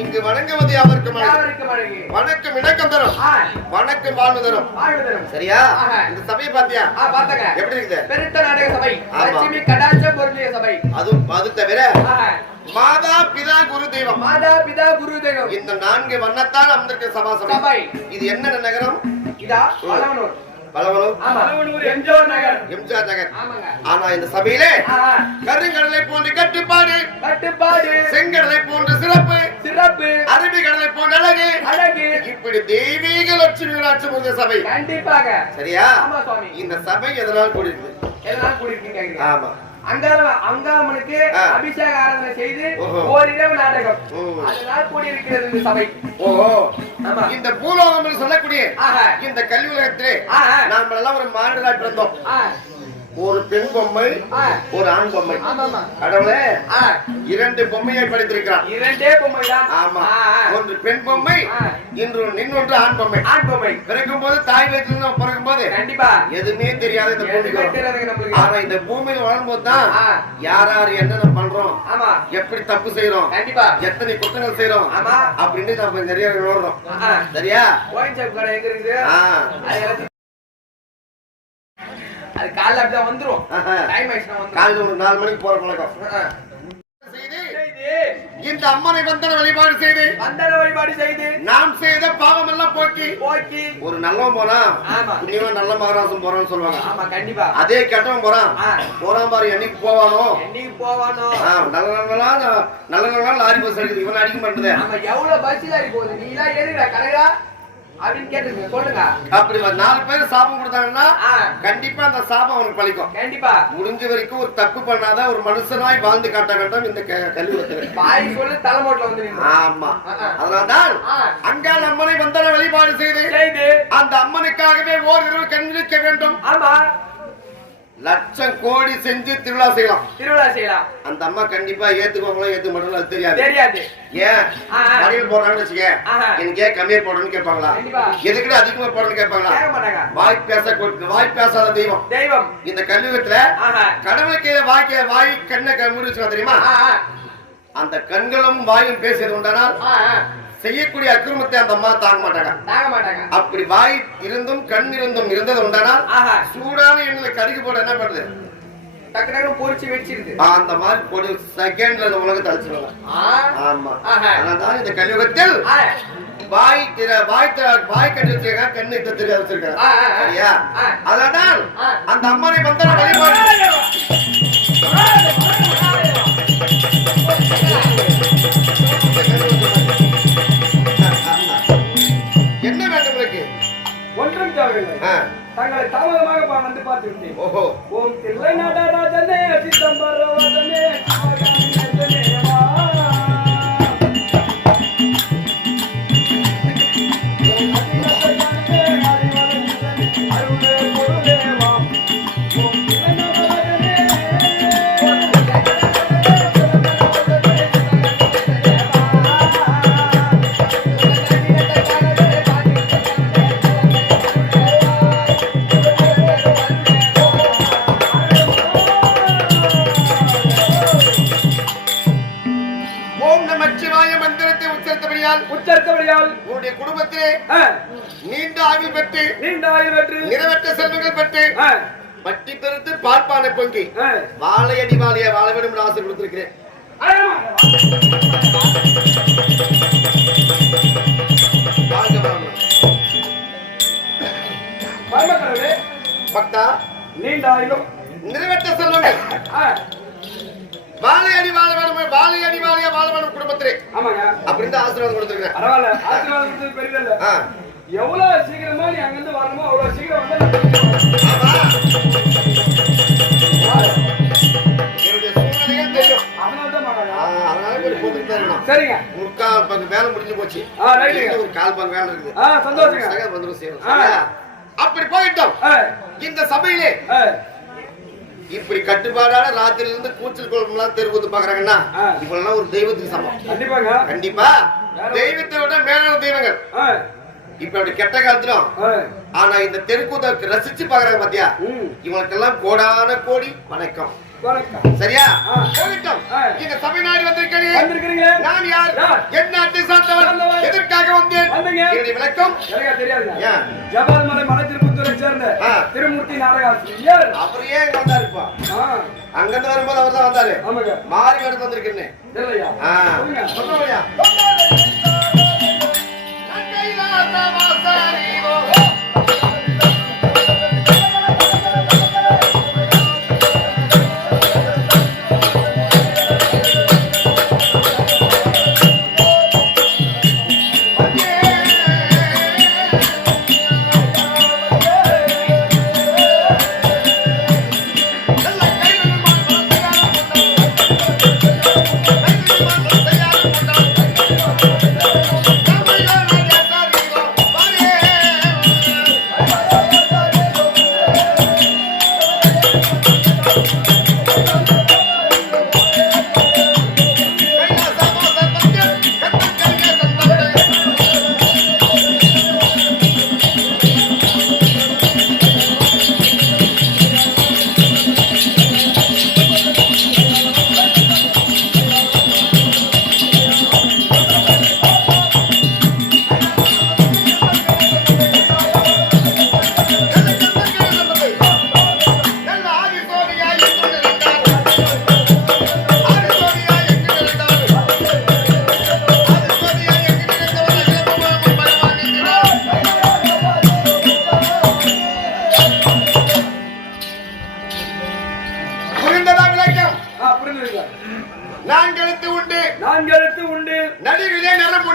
இங்கு வணங்குவது அவருக்கு வணக்கம் இணக்கம் தரும் வணக்கம் வாழ்வு தரும் சரியா? இந்த சபையை பாத்தியா? எப்படி இருக்குது? பெருத்த நாடக சபை, லட்சுமி கடாட்ச பொருளிய சபை. அது தவிர மாதா பிதா குரு தெய்வம், மாதா பிதா குரு தெய்வம், இந்த 4 வண்ணத்தால் அமர்ந்திருக்க சபா சபை. இது என்ன நகரம்? இதா பலவனூர். எம்ஜிஆர் நகர். ஆனா இந்த சபையிலே கருங்கடலை போன்ற கட்டுப்பாடு, செங்கடலை போன்ற சிறப்பு, அரபிக்கடலை போன்ற அழகு, இப்படி தெய்வீக லட்சுமி விராட்சி முறை சபை. கண்டிப்பாக சரியா? இந்த சபை எதனால் கூடியிருக்கு? ஆமா, அங்காளம்மனுக்கு அபிஷேக ஆராதனை செய்து ஓரிரவு நாடகம், அதனால் கூடியிருக்கிறது இந்த சபை. இந்த பூலோகம் சொல்லக்கூடிய இந்த கல்வி உலகத்திலே நாம் எல்லாம் ஒரு மாநிலத்தில் பிறந்தோம். ஒரு பெண் பொம்மை, ஒரு ஆண் பொம்மை. கடவுளே 2 பொம்மையை படைத்திருக்கிறான். 2 பொம்மை தான். ஆமா, ஒன்று பெண் பொம்மை, இன்னொன்று ஆண் பொம்மை. பிறக்கும் போது தாய் வயிற்றிலிருந்து பிறக்கும் போது கண்டிப்பா எதுவுமே தெரியாது இந்த பூமிக்கு. ஆனா இந்த பூமியில வளரும்போது தான் யார் யார் என்னென்ன பண்றோம், எப்படி தப்பு செய்யறோம், கண்டிப்பா எத்தனை குற்றங்கள் செய்யறோம் அப்படின்னு நம்ம நிறைய உணர்றோம். சரியா? அது காலைல அப்படியே வந்துரும். டைம் ஆயிடுச்சுனா வந்துரும். காலைல ஒரு 4 மணிக்கு போற பழக்கம். இந்த அம்மனை வந்தன வழிபாடு செய்து நாம் செய்த பாவம் எல்லாம் போக்கி ஒரு நல்லவன் போனா இவன் நல்ல மகராசம் போறான்னு சொல்லுவாங்க. ஆமா, கண்டிப்பா. அதே கெட்டவன் போறான் பாரு, என்னைக்கு போவானோ நல்ல லாரி பஸ் அடிக்குது, இவன் அடிக்க மாட்டேது. எவ்வளவு பஸ் லாரி போகுது, நீ எல்லாம் ஏறிடா கலைடா அப்படின்னு கேட்டுங்க, சொல்லுங்க. அப்படி 4 பேர் சாபம் கொடுத்தாங்கன்னா கண்டிப்பா அந்த சாபம் அவனுக்கு பலிக்கும். கண்டிப்பா முடிஞ்ச வரைக்கும் ஒரு தப்பு பண்ணாத ஒரு மனுஷனாய் வாழ்ந்து காட்ட வேண்டும் இந்த கல்வி. பாய் சொல்லி தலைமோட்ல வந்து. ஆமா, அதனால்தான் அங்காள் அம்மனை வந்தன வழிபாடு செய்து அந்த அம்மனுக்காகவே ஓரிரவு கண்ணிக்க வேண்டும். ஆமா, லட்சம் கோடி செஞ்சு திருவிழா செய்யலாம். அந்த அம்மா கண்டிப்பா ஏத்துக்கோங்களா ஏத்துக்க மாட்டாங்களா அது தெரியாது. ஏன் வழியில் போடுறாங்கன்னு வச்சுக்க, எனக்கு ஏன் கம்மியா போடணும்னு கேட்பாங்களா? எதுக்கு அதிகமா போடணும்னு கேட்பாங்களா? வாய் பேசாத தெய்வம் இந்த கலியுகத்துல கடவுளுக்கு வாய் கண்ணை மூடி வச்சுக்கா தெரியுமா? அந்த கண்களும் வாயும் பேசியது உண்டானால் செய்யக்கூடிய அக்கிரமத்தை அந்த அம்மா தாங்க மாட்டாங்க. அப்படி வாய் இருந்தும் கண் இருந்தும் இருந்தது உண்டானால் சூடான எண்ணெய் கடுகு போட என்ன பண்ணுது? டக்கு பொரிச்சு வச்சிருக்கு. அந்த மாதிரி ஒரு செகண்ட்ல அந்த உலகத்தை அழிச்சிருவாங்க. ஆமா, அதனால இந்த கலியுகத்தில் வாய் கட்டி வச்சிருக்காங்க, கண்ணு இட்ட தெரியாது வச்சிருக்காங்க. சரியா? அதனால் அந்த அம்மனை வந்தன வழிபாடு என்ன வேண்டும் உங்களுக்கு? ஒன்றும் தேவையில்லை. தங்களை தாமதமாக வந்து பார்த்து விட்டேன். ஓம் தில்லை நடராஜனே சிதம்பரவதனே நிறைவேற்ற செல்வங்கள் பெற்று பட்டி பெருத்து பார்ப்பானை பொங்கி வாழையடி வாழைய வாழ வேண்டும் ஆசை கொடுத்திருக்கிறேன். பக்தா நீண்டாயிலும் நிறைவேற்ற செல்வங்கள் வாழையடி வாழ வேண்டும் வாழையடி வாழைய வாழ வேண்டும் குடும்பத்திலே அப்படின்னு ஆசீர்வாதம் கொடுத்திருக்கிறேன். பரவாயில்ல, ஆசீர்வாதம் பெரியதில்ல. எவ்வளவு சீக்கிரமா நீ அங்கிருந்து வரணுமோ அவ்வளவு சீக்கிரம் வந்து என்னுடைய சூழ்நிலைகள் தெரியும். அதனால கொஞ்சம் போட்டுட்டு தான் இருக்கணும். சரிங்க, முக்கால் பங்கு வேலை முடிஞ்சு போச்சு. ஒரு கால் பங்கு வேலை இருக்குது. சந்தோஷம் வந்துடும் செய்யணும். அப்படி போயிட்டோம். இந்த சபையிலே இப்படி கட்டுப்பாடான ராத்திரில இருந்து கூச்சல் குழம்புலாம் தெருவுத்து பாக்குறாங்கன்னா இப்பெல்லாம் ஒரு தெய்வத்துக்கு சமம். கண்டிப்பா தெய்வத்தை விட மேலான தெய்வங்கள் இப்ப அப்படி கெட்ட காலத்திலும் ஆனா இந்த தெருக்கூத்த ரசிச்சு பாக்குறாங்க பாத்தியா, இவனுக்கெல்லாம் கோடான கோடி வணக்கம். சரியா? போயிட்டோம். இந்த சபை நாடு வந்திருக்கீங்க. நான் யார்? என் நாட்டை சார்ந்தவன். எதற்காக வந்தேன்? என்னுடைய விளக்கம் தெரியாது. ஜபால்மலை மலை திருப்பத்தூரை சேர்ந்த திருமூர்த்தி நாடகாசிரியர். அவர் ஏன் இங்க வந்தாருப்பா? அங்கிருந்து வரும்போது அவர் தான் வந்தாரு. மாறி வேறு வந்திருக்கேன். சொல்லுங்க. நான்கெழுத்து உண்டு. நடுவிலே நரம்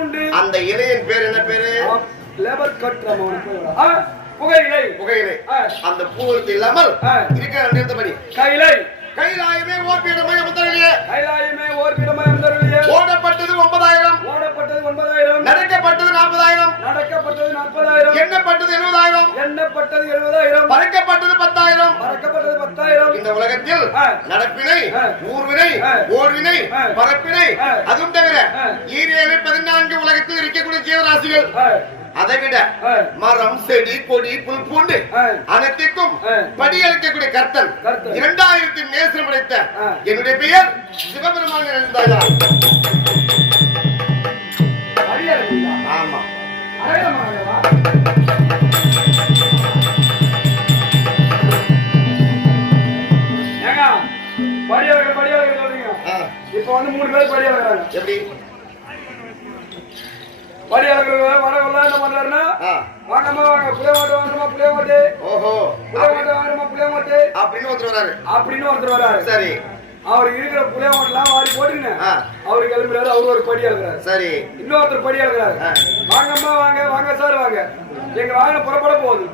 உண்டு. அந்த இலையின் பேர் என்ன பேரு? புகையிலை. அந்த பூவெடுத்து இல்லாமல் இருக்கிற நிறுத்தபடி கைலாயமே ஓர்பீடமாய் அமர்ந்தருளியே. ஓடப்பட்டது 9,000. நடக்கப்பட்டது 40,000. எண்ணப்பட்டது 70,000. பறக்கப்பட்டது 10,000. இந்த உலகத்தில் நடப்பினை, ஊர்வினை, ஓர்வினை, பரப்பினை, அதுவும் தவிர 14 உலகத்தில் இருக்கக்கூடிய ஜீவராசிகள், அதை விட மரம், செடி, கொடி, புல் பூண்டு அனைத்துக்கும் படியளிக்கக்கூடிய கர்த்தன் 2000 நேசம் படைத்த என்னுடைய பெயர் சிவபெருமான் இருந்தாயா? ஆமா. இப்ப வந்து 3 பேர் படியாளர். எப்படி படியாளர்கள் வரவெல்லாம் என்ன பண்றாருன்னா, வாங்கம்மா வாங்க, புளியமாட்டு வாங்கம்மா, புளியமாட்டு. ஓஹோ, புளியமாட்டு வாங்கம்மா, புளியமாட்டு அப்படின்னு ஒருத்தர் வராரு. சரி, அவர் இருக்கிற புளியமாட்டெல்லாம் வாரி போட்டுங்க. அவரு கிளம்புறாரு. அவரு ஒரு படி அழுகிறாரு. சரி, இன்னொருத்தர் படி அழுகிறாரு. வாங்கம்மா வாங்க, வாங்க சார் வாங்க, எங்க வாங்க புறப்பட போகுது.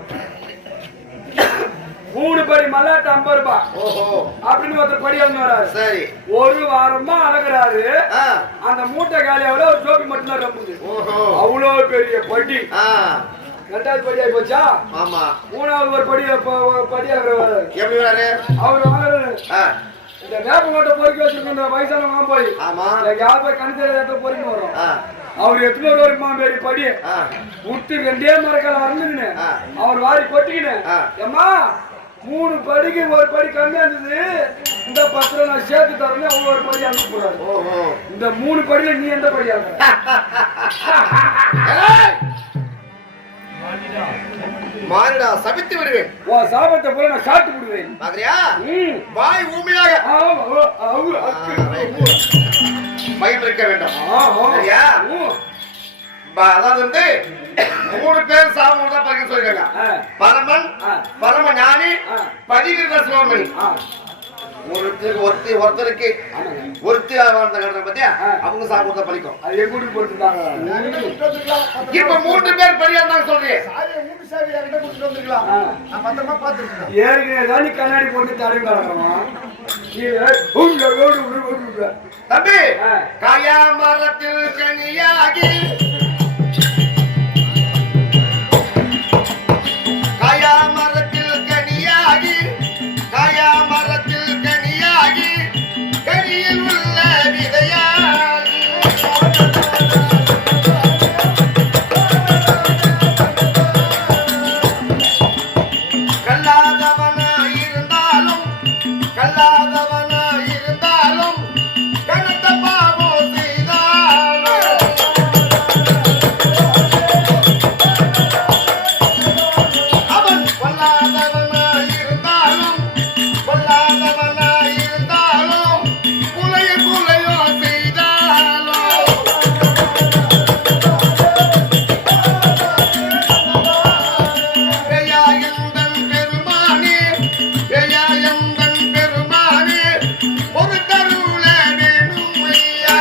3 படி மல்லாட்டு 50 ரூபாய். ஓஹோ, அப்படின்னு ஒருத்தர் படி அழுந்து வராரு. சரி, ஒரு வாரமா அழகுறாரு. அந்த மூட்டை காலியாவில ஒரு ஜோபி மட்டும்தான் ரம்புது. ஓஹோ, அவ்வளவு பெரிய படி. 2வது படி ஆகி போச்சா? ஆமா. 3வது ஒரு படி அழுகிறாரு. எப்படி வராரு? அவரு வாங்குறாரு. இந்த வேப்ப மூட்டை பொறுக்கி வச்சிருக்க வயசானவங்க போய் யார் போய் கண் தெரியாத பொறுக்கி வரும். அவர் எத்தனை வருமா பேரி படி விட்டு 2 மரக்கால வரணுன்னு அவர் வாரி கொட்டிக்கினு, ஏம்மா 3 படிக்கு ஒரு படி கம்மியா இருந்தது, இந்த 10 ரூபா நான் சேர்த்து தரேன்னு அவங்க ஒரு படி அனுப்பி போறாரு. இந்த 3 படியில நீ எந்த படி ஆகுற? மாறிடா சபித்து விடுவேன். உன் சாபத்தை போல நான் சாட்டு விடுவேன். பாக்குறியா? வாய் ஊமையாக பயம் இருக்க வேண்டும். சரியா? அதாவது வந்து 3 பேர் சாபம் தான் பறிக்க சொல்லிருக்காங்க. பரமன், பரம ஞானி, பதிவிரத சிரோமணி. ஒருத்தருக்கு ஒருத்தி பத்தியா அவங்க சாப்பிட பழிக்கும். இப்ப 3 பேர் பழியா இருந்தாங்க சொல்றீங்க. ஏற்கனவே கண்ணாடி போட்டு தடவி தம்பி காயா மரத்தில் கனியாகி காயா மரத்தில் கனியாகி காயா மரத்தில் கனியாகி கனியில் உள்ள விதையாகி கல்லாதவனாயிருந்தாலும் கல்லாதவனாயிருந்தாலும் கனத்த பாவம் செய்தாலும் அவன் கொல்லாதவனாயிருந்தாலும் கொல்லாதவனாயிருந்தாலும் குலையோ செய்தாலும் பெயாயந்தன் பெருமானே பெயாயந்தன் பெருமானே ஒரு கருள வேணும் ஐயா.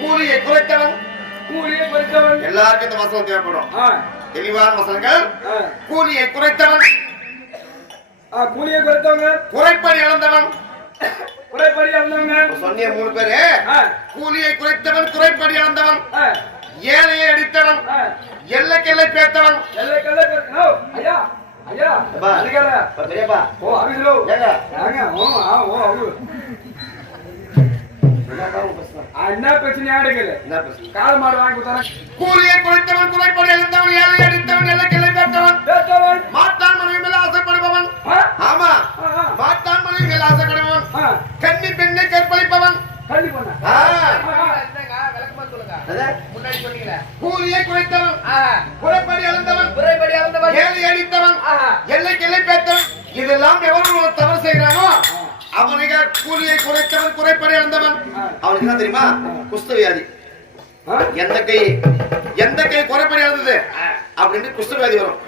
கூலியை குறைத்தவன் எல்லாருக்கும் இந்த வசனம் தேவைப்படும். தெளிவான வசனங்கள். கூலியை குறைத்தவன் கூலியை கொடுத்தவங்க குறைப்படி இழந்தவன். குறைப்படி இழந்தவங்க சொன்னிய 3 பேரு. கூலியை குறைத்தவன், குறைப்படி இழந்தவன், ஏழையை அடித்தவன், எல்லைக்கெல்லை பேத்தவன். ஐயா ஐயா பெரியப்பா ஓ அபிஷோ ஏங்க என்ன பிரச்சனை ஆடுகல என்ன பிரச்சனை? கால் மாடு வாங்கி கொடுத்தாங்க. கூலியை குறைத்தவன், குறைப்படி இழந்தவன், ஏழையை அடித்தவன், எல்லைக்கெல்லை பேத்தவன், மாத்தான் மனைவி மேல ஆசைப்படுபவன். ஆமா, மாத்தான் மனைவி மேல ஆசைப்படுபவன், கன்னி பெண்ணை கற்பழிப்பவன். கல்வி பண்ண கூலியை குறைத்தவன், குறைப்படி இழந்தவன், ஏழை அடித்தவன், எல்லைக்கெல்லை பேத்தவன். இதெல்லாம் எவரும் தவறு செய்கிறானோ அவனுக்கு கூலியை குறைத்தவன், குறைப்படி இழந்தவன். அவனுக்கு என்ன தெரியுமா? குஷ்டவியாதி. எந்த கை குறைப்படி இழந்தது அப்படின்னு குஷ்டவியாதி வரும்.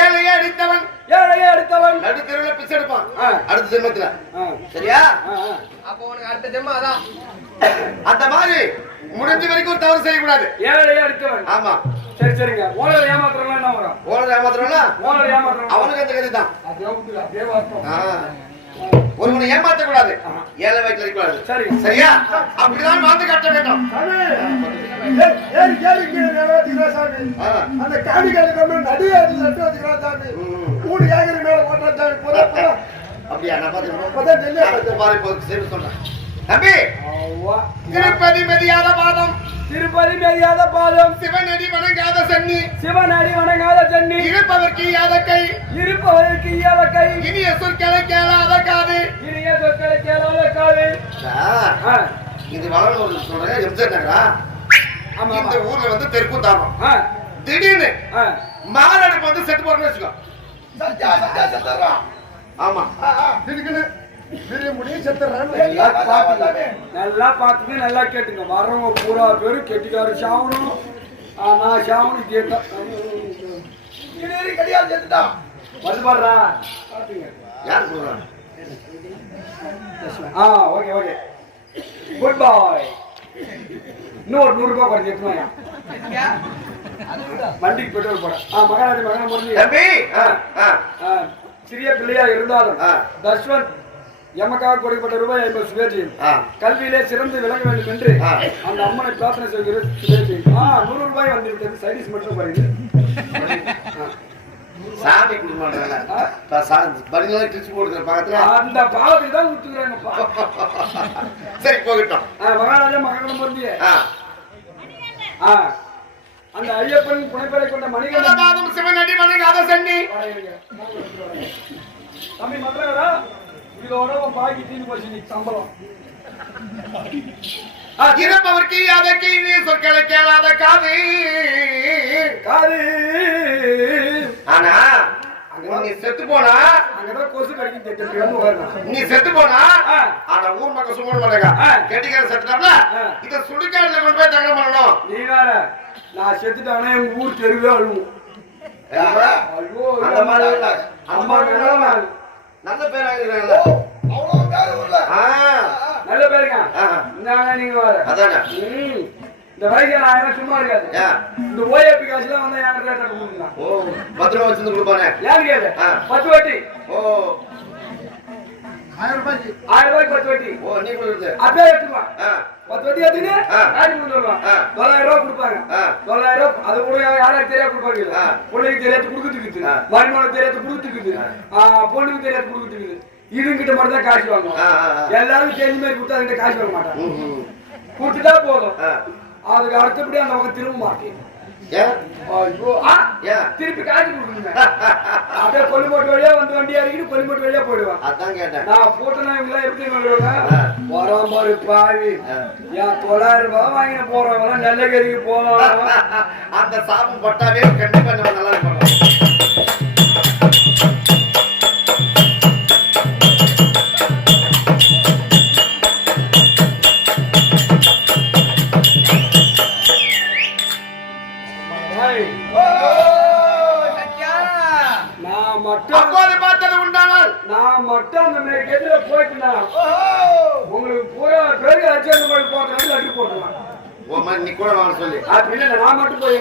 ஏழையை அடித்தவன், ஏழையை அடித்தவன் நடு தெருவில் பிச்சை எடுப்பான் அடுத்த ஜென்மத்துல. சரியா? அப்போ உனக்கு அடுத்த ஜென்மம் அதான். அந்த மாதிரி முடிஞ்ச வரைக்கும் தவறு செய்யக்கூடாது. ஏழையை அடித்தவன். ஆமா, சரி சரிங்க. ஓனர் ஏமாத்துறவங்க என்ன வரும்? ஓனர் ஏமாத்துறோம்ல ஓனர் ஏமாத்துறவங்க அவனுக்கு அந்த கதி தான். அதே வாஸ்தவம். ஒருவனை ஏமாத்த கூடாது, ஏழை வயிற்றுல இருக்கக்கூடாது. சரி சரியா? அப்படிதான் வாழ்ந்து காட்ட வேண்டும். அந்த காணிக்கான நடுவே நட்டு வச்சுக்கிறான் சாமி. கூடி ஏகரி மேல ஓட்டுறான் சாமி. அப்படியா? நான் பார்த்து சொல்றேன். தம்பி திருப்பதி மெதியாத பாதம், திருப்பதி மெதியாத பாதம், சிவனடி வணங்காத சன்னி, சிவனடி வணங்காத சன்னி, இருப்பதற்கு இயாத கை, இருப்பதற்கு இயாத கை, இனிய சொற்களை கேளாத காது, இனிய சொற்களை கேளாத காது. இது வளர்ந்து சொல்றேன். எம்ஜிஆர் நகரா இந்த ஊர்ல வந்து தெற்கு தாபம் திடீர்னு மாரடைப்பு வந்து செட்டு போறேன்னு வச்சுக்கோ. ஆமா, நல்லா பாத்துங்க, நல்லா கேட்டுங்க. வர்றவங்க பூரா பேரு கெட்டிக்காரு சாவணும். நான் சாவணும் கேட்டா கிடையாது சேர்த்துட்டா வந்து பாடுறா பாத்துங்க. யார் சொல்றாங்க? ஓகே ஓகே குட் பாய். இன்னும் ஒரு 100 ரூபாய் குறைஞ்சி எடுத்துவாயா வண்டிக்கு பெட்ரோல் போட. மகாராஜா மகன் முடிஞ்சு சிறிய பிள்ளையா இருந்தாலும் தஸ்வந்த் எமக்காக கொடுக்கப்பட்ட ரூபாய் 50 சுபேஜியும் கல்வியிலே சிறந்து விளங்க வேண்டும் என்று அந்த அம்மனை பிரார்த்தனை செய்கிறது. 100 ரூபாய் வந்திருக்கிறது. சைடிஸ் மட்டும் குறையுது. சாமி குடும்பம் பக்கத்துல அந்த பாவத்துக்கு தான் ஊத்துக்கிறாங்கப்பா. சரி போகட்டும். மகாராஜா மகன் பொருந்திய அந்த ஐயப்பன் புனைப்பெயரை கொண்ட மணிகண்டன் சிவனடி வணங்காத சன்னி தம்பி மதுரா இதோட பாக்கி தீனி போச்சு நீ சம்பளம். இருப்பவர்க்கு அதற்கு நீ சொற்களை கேளாத காது காது. ஆனா நீ செத்து போனா அங்கதான் கொசு கடிக்கும் தெரியும். நீ செத்து போனா ஆனா ஊர் மக்கள் சும்மா மாட்டாங்க. கெட்டிக்கார செத்துட்டாப்ல இத சுடுகாடுல கொண்டு போய் தங்க பண்ணணும். நீ வேற நான் செத்துட்டானே எங்க ஊர் தெருவே அழுவும். அந்த மாதிரி அம்மா நல்ல பேரா இருக்கிறாங்கல்ல அவ்வளவு பேர் ஊர்ல நல்ல பேருங்க. நீங்க வேற அதானே இந்த வயசுல நான் சும்மா இருக்காது. இந்த ஓஏபி காசுலாம் வந்து என் ரேட் கொடுக்கலாம். ஓ 10 ரூபாய் வச்சிருந்து கொடுப்பானே ஏன் கேளு 10 வட்டி. ஓ 1000 ரூபாய்க்கு 1000 ரூபாய்க்கு 10 வட்டி. ஓ நீ கொடுத்து அப்படியே எடுத்துக்கலாம். 10 வட்டி எடுத்துன்னு காடி கொண்டு வருவான். 900 ரூபாய் கொடுப்பாங்க. 900 ரூபாய் அது கூட யாராவது தெரியாது கொடுப்பாங்க. பொண்ணுக்கு தெரியாது கொடுக்குறதுக்கு, மருமகளுக்கு தெரியாது கொடுக்குறதுக்கு, பொண்ணுக்கு தெரியாது கொடுக்குறதுக்கு. இதுங்கிட்ட மட்டும் தான் காசு வாங்குவோம். எல்லாரும் தெரிஞ்ச மாதிரி கொடுத்தா அதுகிட்ட காசு வாங்க மாட்டாங்க. கொடுத்துட்டா போதும். அதுக்கு அடுத்தபடி அந்த பக்கம் திரும்ப மாட்டேன். திருப்பி காசு கொடுக்கணுங்க. அப்படியே கொல்லுமோட்டு வழியா வந்து வண்டி இறக்கிட்டு கொல்லுமோட்டு வழியா போயிடுவான். அதான் கேட்டேன். நான் போட்டேன்னா இவங்க எப்படி வருவாங்க வராம பாவி என் 900 ரூபாய் வாங்கின போறவங்க நெல்லகரிக்கு போலாம். அந்த சாபம் பட்டாவே கண்டிப்பா நம்ம நல்லா இருக்கணும். நான் மட்டும் அந்த மாதிரி கெட்டில போயிட்டுனா உங்களுக்கு பூரா பேருக்கு அர்ஜென்ட் பண்ணி போட்டு லட்டு போட்டுருவான். நீ கூட வாங்க சொல்லி இல்ல நான் மட்டும் போய்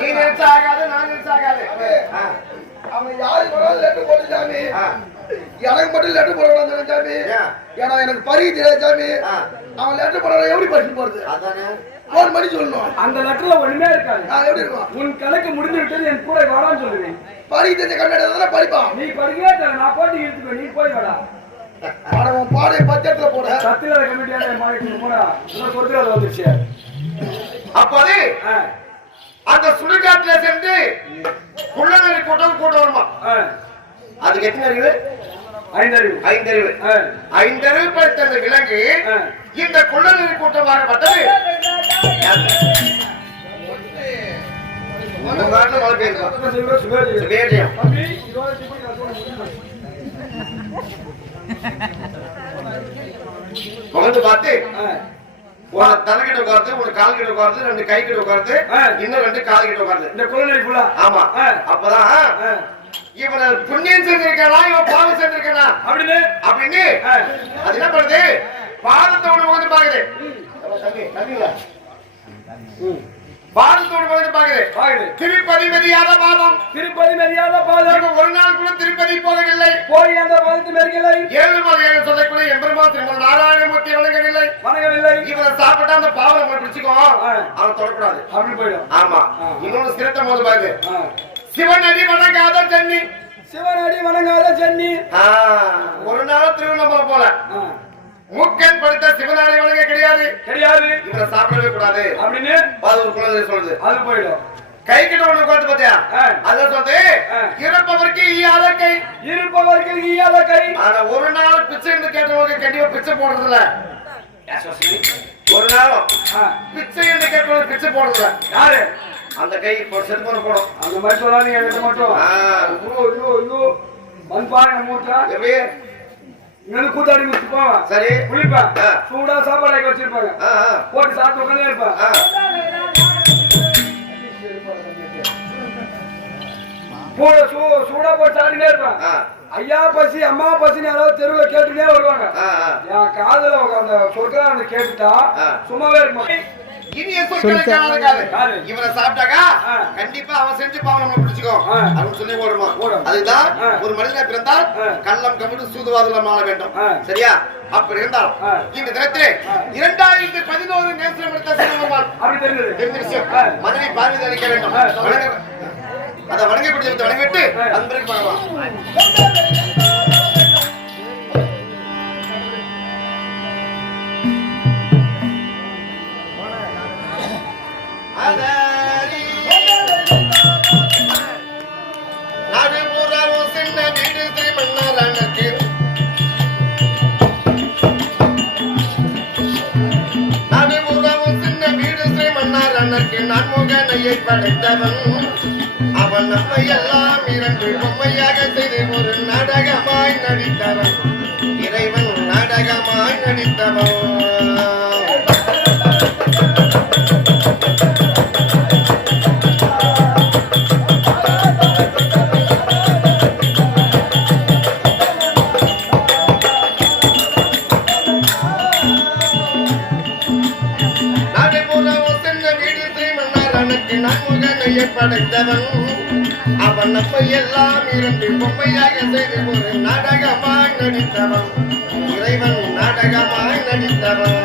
நீ நினைச்சா ஆகாது, நான் நினைச்சா ஆகாது. அவன் யாருக்கு போனாலும் லெட்டர் போட்டு சாமி, எனக்கு மட்டும் லெட்டர் போடணும் சாமி. ஏன்னா எனக்கு பரிகை தெரியாது சாமி. அவன் லெட்டர் போட எப்படி படிச்சு போறது? அதானே போன் பண்ணி சொல்லணும். அந்த லெட்டர்ல ஒண்ணுமே இருக்காது. எப்படி இருக்கும்? உன் கணக்கு முடிஞ்சு விட்டது என் கூட வாடான்னு சொல்லுவேன். பரிகை தெரிஞ்ச கண்ணாடி படிப்பான். நீ படிக்கவே நான் போட்டு இழுத்துக்கோ, நீ போய் வாடா. பாடவும் பாடைய பட்ஜெட்ல போட சத்தியில கமிட்டியான மாநிலத்துக்கு போடா. இன்னும் கொடுத்துறது வந்துருச்சு. அப்போது அந்த சுடுகாட்டுல சென்று குள்ளநரி கூட்டம் கூட்ட வருமா? அதுக்கு எத்தனை அறிவு? 5 அறிவு. 5 அறிவு. 5 அறிவு படைத்த அந்த விலங்கு இந்த குள்ளநரி கூட்டமாகப்பட்டது. உங்க நாட்டுல மழை பெய்யுது. சுபேஜயம். உட்காந்து பார்த்து தலைகிட்ட உட்கார்ந்து, ஒரு கால் கிட்ட உட்கார்ந்து, 2 கை கிட்ட உட்கார்ந்து, இன்னும் 2 கால் கிட்ட உட்கார்ந்து. இந்த குள்ளநரி ஃபுல்லா. ஆமா. அப்பதான் இவனை புண்ணியம் செஞ்சிருக்கானா இவன் பாவம் செஞ்சிருக்கானா அப்படின்னு அது என்ன பண்ணுது? பாதத்தோடு வந்து பாக்குது. பாதத்தோடு வந்து பாக்குது. திருப்பதி மெதியாத பாதம், திருப்பதி மெதியாத பாதம். ஒரு நாள் கூட திருப்பதி போகவில்லை. போய் அந்த பாதத்தை மெருகவில்லை. 7 மலை சொல்லக்கூடிய எம்பெருமான் திருமண நாராயணமூர்த்தி வணங்கவில்லை. இவனை சாப்பிட்டா அந்த பாவம் பிடிச்சுக்கோ, அவன் தொடக்கூடாது அப்படி போயிடும். ஆமா. இன்னொன்னு சிரத்த போது பாரு. சிவனடி வணங்காத சென்னி, சிவனடி வணங்காத சென்னி. ஒரு நாள் திருவண்ணாமலை போல மூக்கன் படுத்த சிவனாரை வணங்க கிடையாது. இவரை சாப்பிடவே கூடாது அப்படின்னு ஒரு குழந்தை சொல்லுது. அது போயிடும். கை கிட்ட ஒண்ணு உட்காந்து பாத்தியா? அத சொல்றது இருப்பவருக்கு ஈயாத கை, இருப்பவருக்கு ஈயாத கை. ஆனா ஒரு நாள் பிச்சை இருந்து கேட்டவங்க கண்டிப்பா பிச்சை போடுறது இல்ல. ஒரு நாளும் பிச்சை இருந்து கேட்டவங்க பிச்சை போடுறது இல்ல. யாரு? அந்த கை செத்து போன போடும். அந்த மாதிரி சொல்லாதீங்க. மட்டும் மண் பாருங்க மூட்டா எப்படி இங்க கூத்தாடி முடிச்சு போவான். சரி குளிப்பான். சூடா சாப்பாடு ஆக்கி வச்சிருப்பாங்க. போட்டு சாப்பிட்டு உட்காந்தே இருப்பான். சூடா போட்டு சாப்பிட்டுட்டே இருப்பான். ஐயா பசி அம்மா பசின்னு யாராவது தெருவுல கேட்டுட்டே வருவாங்க. என் காதுல அந்த சொற்களை அந்த கேட்டுட்டா சும்மாவே இருப்பான். இனிய இவரை சாப்பிட்டாக்கா கண்டிப்பா அவன் செஞ்சு பாவம் நம்ம பிடிச்சுக்கோ அப்படின்னு சொல்லி ஓடுமா. அதுதான் ஒரு மனிதனை பிறந்தால் கள்ளம் கமிட்டு சூதுவாதம் ஆள வேண்டும். சரியா? அப்படி இருந்தால் இந்த தினத்திலே 2011 நேசம் எடுத்த சிவபெருமான் அப்படி தெரிஞ்சு மனைவி பார்வதி அளிக்க வேண்டும். அதை வணங்கப்படுத்தி வணங்கிட்டு அன்பருக்கு பண்ணலாம். நடுப்புறவும் சின்ன வீடு திருமணக்கு அரணுக்கு நான்முகனையை படைத்தவன் அவன் நம்மை எல்லாம் இரண்டு பொம்மையாக செய்து ஒரு நாடகமாய் நடித்தவன் இறைவன் நாடகமாய் நடித்தவன் படைத்தவன் அவன் நம்மை எல்லாம் இரண்டு பொம்மையாக செய்து ஒரு நாடகமாய் நடித்தவன் இறைவன் நாடகமாய் நடித்தவன்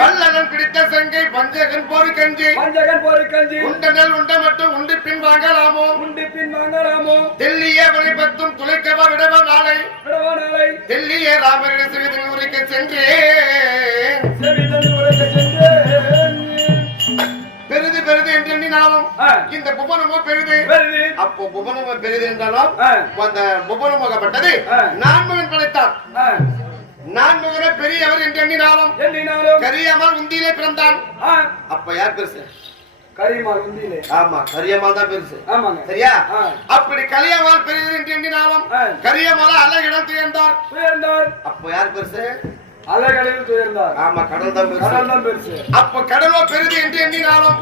வல்லவன் பிடித்த சங்கை பஞ்சகன் போருக்கஞ்சி உண்டனல் உண்ட மட்டும் உண்டு பின் வாங்கலாமோ தெல்லிய வழிபத்தும் துளைக்கவா விடவா நாளை தெல்லிய ராமரிட சிறிதன் உரைக்க சென்றேன் பெரிது பெரிது என்று எண்ணினாலும் இந்த புவனமோ பெரிது அப்போ புவனமோ பெரிது என்றாலும் அந்த புவனமாகப்பட்டது நான்மகன் படைத்தான் நான்மகன பெரியவர் என்று எண்ணினாலும் கரியம்மாள் உந்தியிலே பிறந்தான் அப்ப யார் பெருசு கரியம்மாள் உந்தியிலே ஆமா கரியம்மாள் தான் பெருசு சரியா அப்படி கரியம்மாள் பெரியது என்று எண்ணினாலும் கரியம்மாள் அழகிடம் துயர்ந்தார் அப்ப யார் பெருசு அலைகளில் துயர்ந்தார் ஆமா கடல் தான் பெருசு அப்ப கடலோ பெரிது என்று எண்ணினாலும்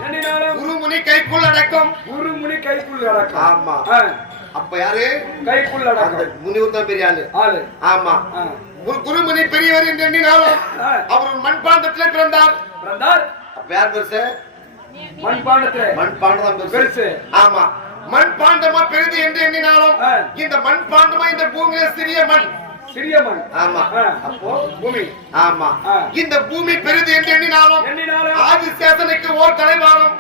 குருமுனி கைக்குள் அடக்கம் ஆமா அப்ப யாரு கைக்குள் அடக்கம் முனிவர் தான் பெரிய ஆளு ஆமா குருமுனி பெரியவர் என்று எண்ணினாலும் அவர் மண்பாண்டத்திலே பிறந்தார் அப்ப யார் பெருசு மண்பாண்டம் தான் பெருசு ஆமா மண்பாண்டமா பெரிது என்று எண்ணினாலும் இந்த மண்பாண்டமா இந்த பூமியில சிறிய மண் ஆமா அப்போ பூமி ஆமா இந்த பூமி பெரிது என்று எண்ணினாலும் ஆதிசேஷனுக்கு ஒரு தலைவாரம்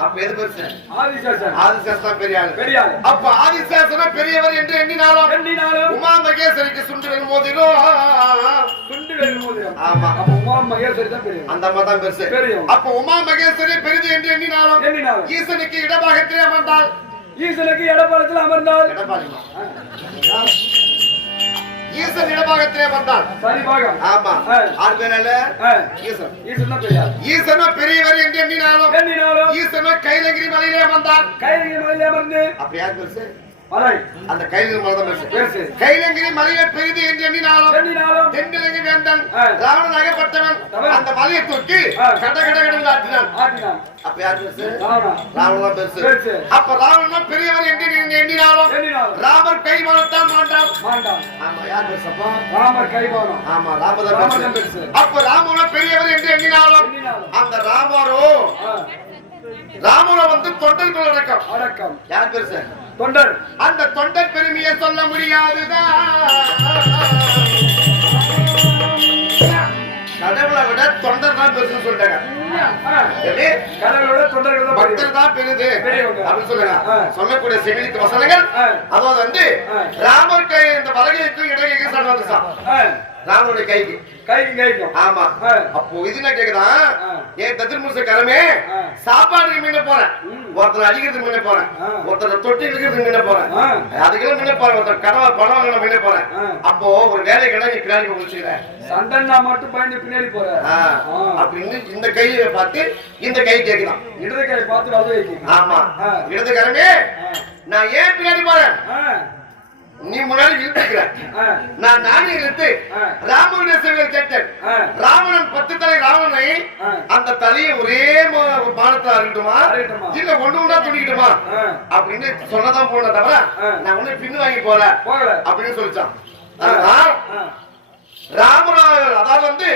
அப்ப எது பெருசு ஆதிசேஷன் பெரிய ஆளு அப்ப ஆதிசேஷன பெரியவர் என்று எண்ணினாலும் உமா மகேஸ்வரிக்கு சுண்டுவிரல் மோதிரம் வேறு மோதிரம். ஆமா. அப்ப உமா மகேஸ்வரி தான் பெரியவங்க. அந்த அம்மா தான் பெருசு. பெரியவங்க. அப்ப உமா மகேஸ்வரி பெரிது என்று எண்ணினாலும் ஈசனுக்கு இடபாகத்திலே அமர்ந்தால் ஈசனுக்கு இடபாகத்தில் அமர்ந்தால் ஈசன் இடபாகத்திலே அமர்ந்தால் சரி பாகம். ஆமா. ஆறு பேரால ஈசன். ஈசன் தான் பெரியவர். ஈசனோ பெரியவர் என்று எண்ணினாலும் ஈசனோ கைலகிரி மலையிலே அமர்ந்தால் கைலகிரி மலையிலே அமர்ந்து அப்ப யார் பெருசு? மலை. அந்த கைலகிரி மலை தான் பெருசு. கைலகிரி மலையை பெரிது என்று எண்ணினாலும் தென்கிழங்கு வேந்தன் ராவணன் அகப்பட்டவன் அந்த மலையை தூக்கி கட கட கடந்து ஆட்டினான். அப்ப யார் பெருசு? ராவணன் பெருசு. அப்ப ராவணன் பெரியவர் என்று எண்ணினாலும் ராமர் கைவானத்தான் மாண்டான். ஆமா. யார் பெருசப்பா? ராமர் கைவானம். ஆமா. ராமதான் பெருசு. அப்ப ராமனோ பெரியவர் என்று எண்ணினாலும் அந்த ராமரோ வந்து தொண்டர்கள் அடக்கம். யார் பெருசு? தொண்டர். அந்த தொண்டர் பெருமையை சொல்ல முடியாதுதான். கடவுளை விட தொண்டர் தான் பெருசு சொல்லிட்டாங்க. கடவுளோட தொண்டர்கள் பக்தர் தான் பெருது அப்படின்னு சொல்லுங்க. சொல்லக்கூடிய செவிலிக்கு வசனங்கள் அதாவது வந்து ராமர் கை இந்த வலகைக்கும் இடகைக்கும் சண்டை வந்துச்சான். ராமனுடைய கைக்கு ஆமா. அப்போ இது என்ன கேக்குதான், ஏன் தத்திரமுச கரமே சாப்பாடுக்கு முன்ன போறேன், ஒருத்தர் அடிக்கிறதுக்கு முன்ன போறேன், ஒருத்தர் தொட்டி இழுக்கிறதுக்கு முன்ன போறேன், அதுக்கெல்லாம் முன்ன போறேன், ஒருத்தர் கடவுள் பணம் வாங்க முன்ன போறேன். அப்போ ஒரு வேலை கடை நீ பின்னாடி முடிச்சுக்கிறேன், சண்டை மட்டும் பயந்து பின்னாடி போறேன் அப்படின்னு இந்த கையை பார்த்து இந்த கை கேட்கலாம். இடது கை பார்த்து வலது கை. ஆமா. இடது கரமே நான் ஏன் பின்னாடி போறேன், நீ முன்னாடி இழுத்துக்கிற, நான் நானே இழுத்து ராமனுடைய செவிகள் கேட்டேன். ராவணன் 10 தலை ராவணனை அந்த தலையை ஒரே பானத்தை அறிவிட்டுமா இல்ல ஒண்ணு ஒண்ணா துணிக்கிட்டுமா அப்படின்னு சொன்னதான் போன தவிர நான் ஒண்ணு பின்னு வாங்கி போறேன் அப்படின்னு சொல்லிச்சான். ராமராஜ் அதாவது வந்து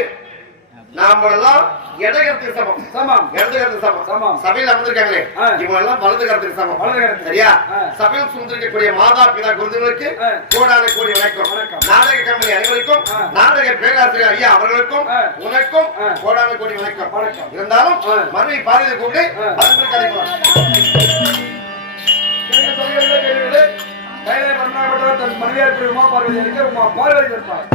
நாமெல்லாம் இடகரத்துக்கு சமம், இடதுகரத்துக்கு சமம். சபையில் அமர்ந்திருக்காங்களே இவங்க எல்லாம் வலது கரத்துக்கு சமம். சரியா? சபையில் சுமந்திருக்கக்கூடிய மாதா பிதா குருதுகளுக்கு கோடான கோடி வணக்கம். நாடக கம்பெனி அனைவருக்கும், நாடக பேராசிரியர் ஐயா அவர்களுக்கும் உனக்கும் கோடான கோடி வணக்கம். இருந்தாலும் மறுபடி பாரதி கூப்பிட்டு அதற்கு கதைக்கலாம். கையிலே பண்ணப்பட்டவர் தன் மனைவியார் உமா பார்வதி உமா பார்வதி இருப்பார்.